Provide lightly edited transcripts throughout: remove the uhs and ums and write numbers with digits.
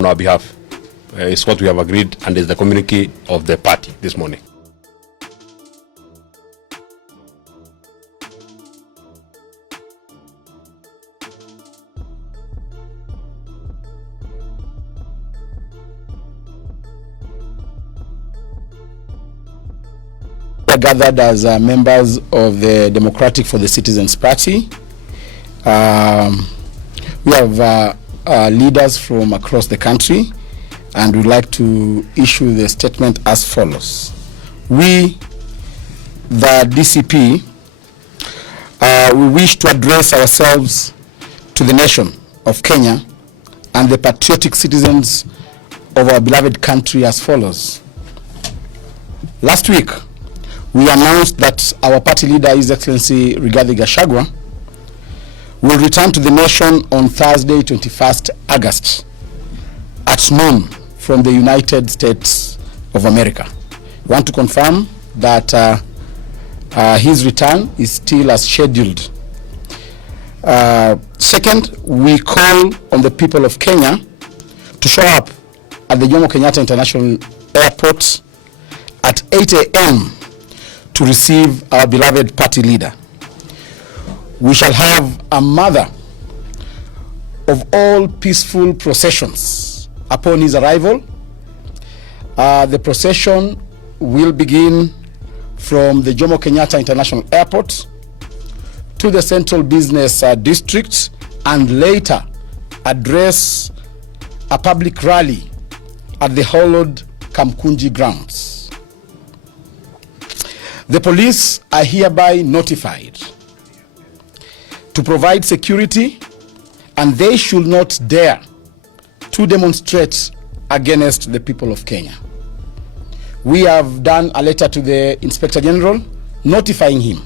on our behalf. It's what we have agreed, and is the communique of the party this morning. Gathered as members of the Democratic for the Citizens Party. We have leaders from across the country, and we'd like to issue the statement as follows. We, the DCP, we wish to address ourselves to the nation of Kenya and the patriotic citizens of our beloved country as follows. Last week, we announced that our party leader, His Excellency Rigathi Gachagua, will return to the nation on Thursday, 21st August, at noon from the United States of America. We want to confirm that his return is still as scheduled. Second, we call on the people of Kenya to show up at the Jomo Kenyatta International Airport at 8 a.m. to receive our beloved party leader. We shall have a mother of all peaceful processions upon his arrival. The procession will begin from the Jomo Kenyatta International Airport to the Central Business District, and later address a public rally at the hallowed Kamkunji grounds. The police are hereby notified to provide security, and they should not dare to demonstrate against the people of Kenya. We have done a letter to the Inspector General notifying him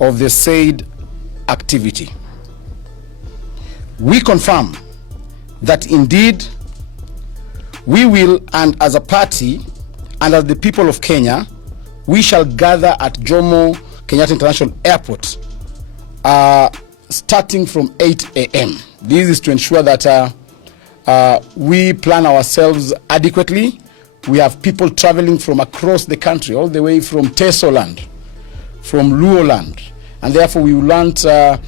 of the said activity. We confirm that indeed we will, and as a party and as the people of Kenya, we shall gather at Jomo Kenyatta International Airport starting from 8 a.m. This is to ensure that we plan ourselves adequately. We have people traveling from across the country, all the way from Teso land, from Luo land, and therefore we want to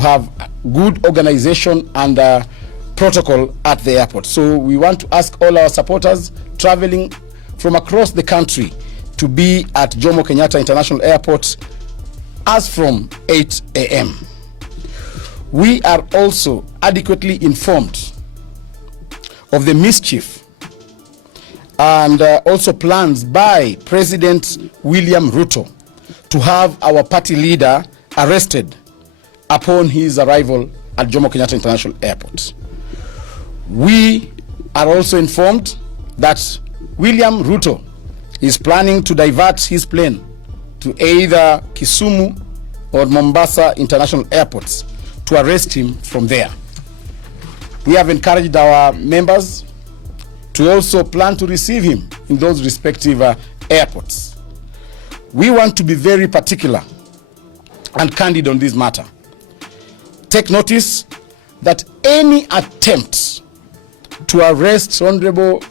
have good organization and protocol at the airport. So we want to ask all our supporters traveling from across the country to be at Jomo Kenyatta International Airport as from 8 a.m. We are also adequately informed of the mischief and also plans by President William Ruto to have our party leader arrested upon his arrival at Jomo Kenyatta International Airport. We are also informed that William Ruto is planning to divert his plane to either Kisumu or Mombasa International Airports to arrest him from there. We have encouraged our members to also plan to receive him in those respective airports. We want to be very particular and candid on this matter. Take notice that any attempt to arrest Honorable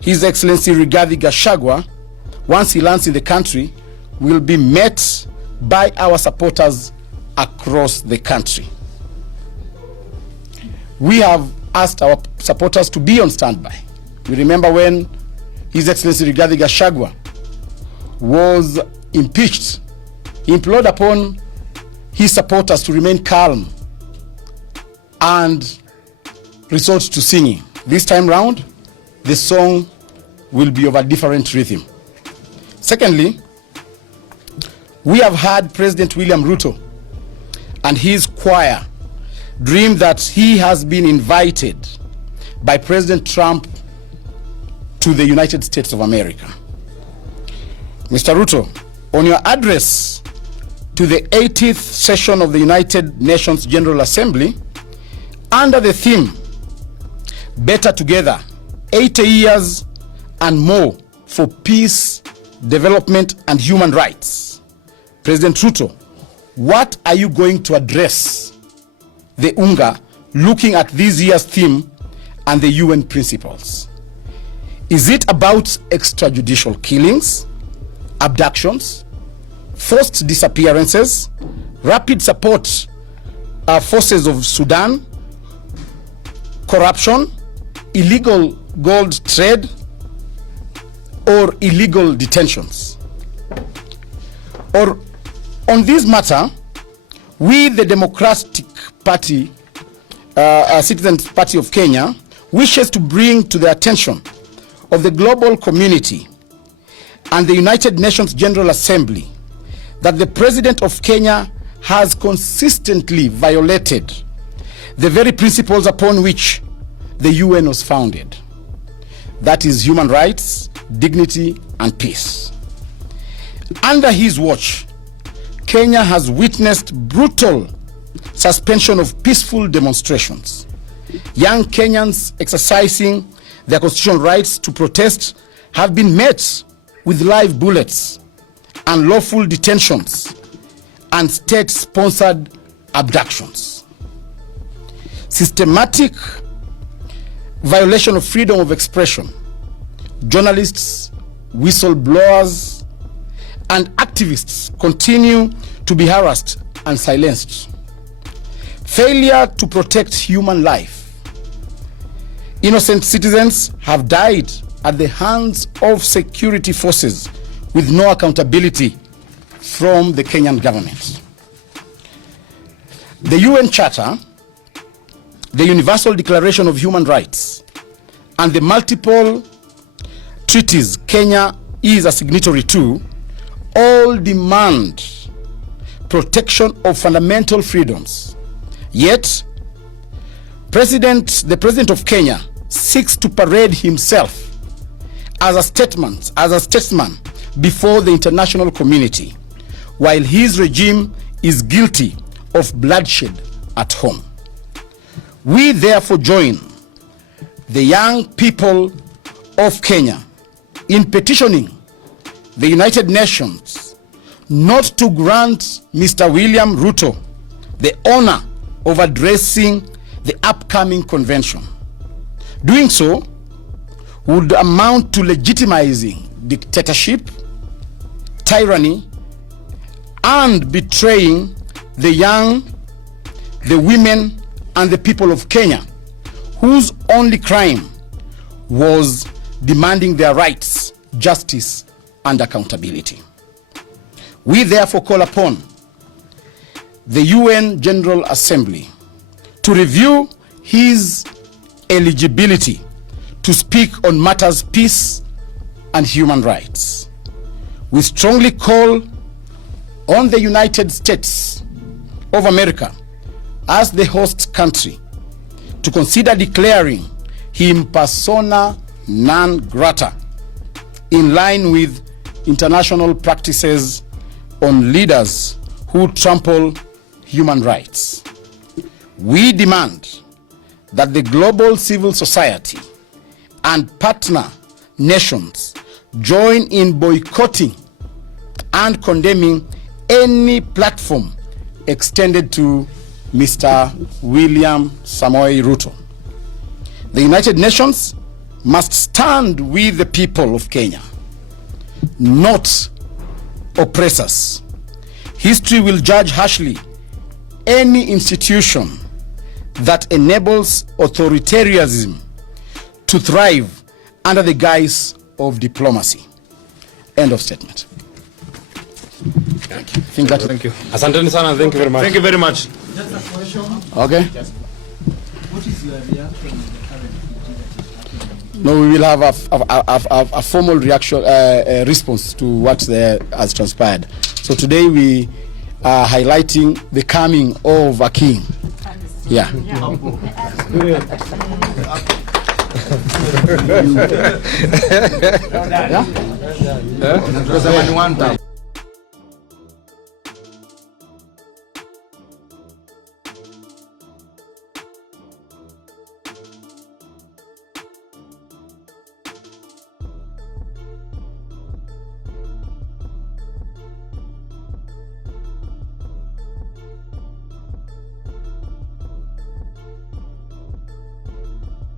His Excellency Rigathi Gachagua, once he lands in the country, will be met by our supporters across the country. We have asked our supporters to be on standby. We remember when His Excellency Rigathi Gachagua was impeached, he implored upon his supporters to remain calm and resort to singing. This time round, the song will be of a different rhythm. Secondly, we have had President William Ruto and his choir dream that he has been invited by President Trump to the United States of America. Mr. Ruto, on your address to the 80th session of the United Nations General Assembly, under the theme, Better Together, 80 years and more for peace, development, and human rights. President Ruto, what are you going to address the UNGA looking at this year's theme and the UN principles. Is it about extrajudicial killings, abductions, forced disappearances, rapid support forces of Sudan, corruption, illegal gold trade, or illegal detentions? Or on this matter, we, the Democratic Party, Citizens Party of Kenya, wishes to bring to the attention of the global community and the United Nations General Assembly that the President of Kenya has consistently violated the very principles upon which the UN was founded. That is human rights, dignity, and peace. Under his watch, Kenya has witnessed brutal suspension of peaceful demonstrations. Young Kenyans exercising their constitutional rights to protest have been met with live bullets, unlawful detentions, and state-sponsored abductions. Systematic violation of freedom of expression. Journalists, whistleblowers, and activists continue to be harassed and silenced. Failure to protect human life. Innocent citizens have died at the hands of security forces with no accountability from the Kenyan government. The UN Charter, the Universal Declaration of Human Rights, and the multiple treaties Kenya is a signatory to all demand protection of fundamental freedoms. Yet, the President of Kenya seeks to parade himself as a statesman before the international community, while his regime is guilty of bloodshed at home. We therefore join the young people of Kenya in petitioning the United Nations not to grant Mr. William Ruto the honor of addressing the upcoming convention. Doing so would amount to legitimizing dictatorship, tyranny, and betraying the young, the women, and the people of Kenya, whose only crime was demanding their rights, justice, and accountability. We therefore call upon the UN General Assembly to review his eligibility to speak on matters peace and human rights. We strongly call on the United States of America as the host country to consider declaring him persona non grata in line with international practices on leaders who trample human rights. We demand that the global civil society and partner nations join in boycotting and condemning any platform extended to Mr. William Samoei Ruto. The United Nations must stand with the people of Kenya, not oppressors. History will judge harshly any institution that enables authoritarianism to thrive under the guise of diplomacy. End of statement. Thank you. Thank you. Asanteni sana, thank you very much. Thank you very much. Just a question. Okay. What is your reaction on the current that is happening? No, we will have a formal reaction, response to what has transpired. So today we are highlighting the coming of a king. Yeah. WANTAM.